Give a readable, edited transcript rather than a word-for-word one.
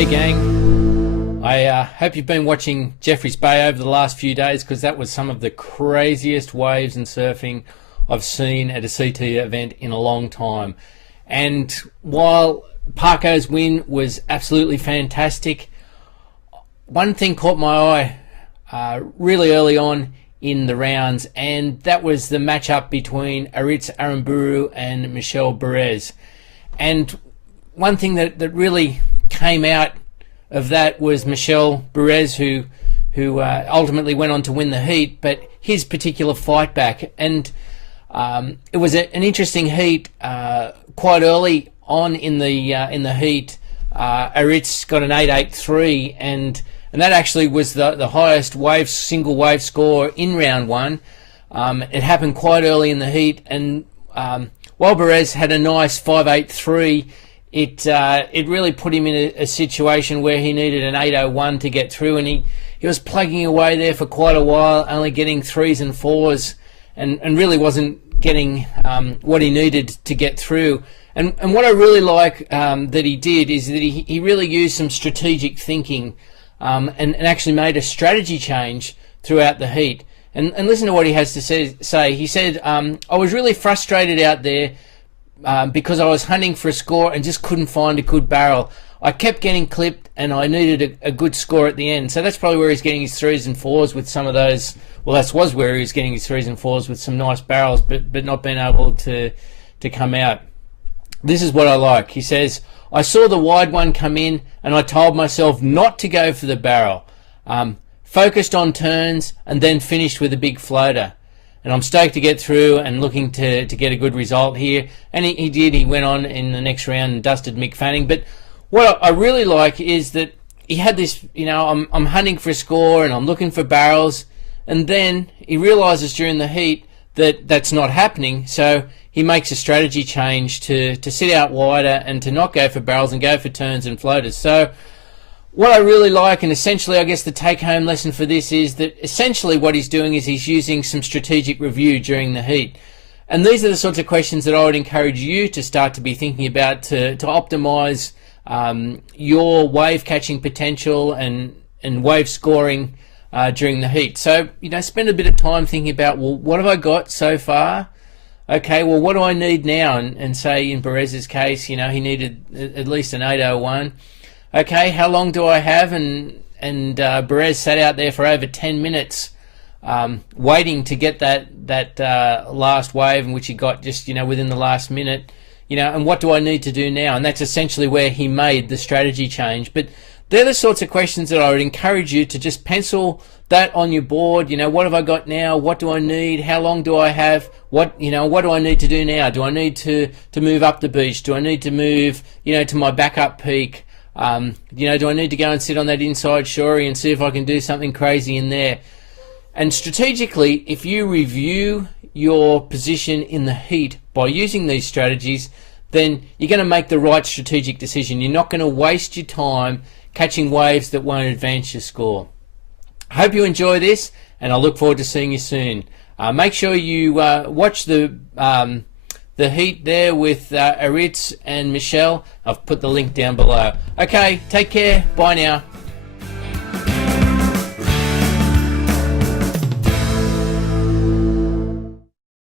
Hey gang, I hope you've been watching Jeffreys Bay over the last few days, because that was some of the craziest waves and surfing I've seen at a CT event in a long time. And while Parko's win was absolutely fantastic, one thing caught my eye really early on in the rounds, and that was the matchup between Aritz Aramburu and Michel Bourez. And one thing that really came out of that was Michel Bourez, who ultimately went on to win the heat, but his particular fight back. And it was an interesting heat. Quite early on in the heat, Aritz got an 8.83, and that actually was the highest single wave score in round one. It happened quite early in the heat, and while Bourez had a nice 5.83, it really put him in a situation where he needed an 8.01 to get through, and he was plugging away there for quite a while, only getting 3s and 4s, and really wasn't getting what he needed to get through. And what I really like that he did is that he really used some strategic thinking and actually made a strategy change throughout the heat. And listen to what he has to say. He said, I was really frustrated out there because I was hunting for a score and just couldn't find a good barrel. I kept getting clipped and I needed a good score at the end. So that's probably where he's getting his 3s and 4s with some of those. Well, that was where he was getting his 3s and 4s with some nice barrels, but not being able to come out. This is what I like. He says, I saw the wide one come in and I told myself not to go for the barrel. Focused on turns and then finished with a big floater. And I'm stoked to get through and looking to get a good result here. And he did. He went on in the next round and dusted Mick Fanning. But what I really like is that he had this, I'm hunting for a score and I'm looking for barrels. And then he realises during the heat that that's not happening. So he makes a strategy change to sit out wider and to not go for barrels and go for turns and floaters. So what I really like, and essentially I guess the take-home lesson for this is that essentially what he's doing is he's using some strategic review during the heat. And these are the sorts of questions that I would encourage you to start to be thinking about to optimise your wave catching potential and wave scoring during the heat. So, spend a bit of time thinking about, well, what have I got so far? Okay, well, what do I need now? And say in Bourez's case, he needed at least an 8.01. Okay, how long do I have? And Bourez sat out there for over 10 minutes waiting to get that last wave, in which he got just, within the last minute. And what do I need to do now? And that's essentially where he made the strategy change. But they're the sorts of questions that I would encourage you to just pencil that on your board. What have I got now? What do I need? How long do I have? What do I need to do now? Do I need to move up the beach? Do I need to move, to my backup peak? Do I need to go and sit on that inside shorey and see if I can do something crazy in there? And strategically, if you review your position in the heat by using these strategies, then you're going to make the right strategic decision. You're not going to waste your time catching waves that won't advance your score. I hope you enjoy this, and I look forward to seeing you soon. Make sure you watch the heat there with Aritz and Michel. I've put the link down below. Okay, take care. Bye now.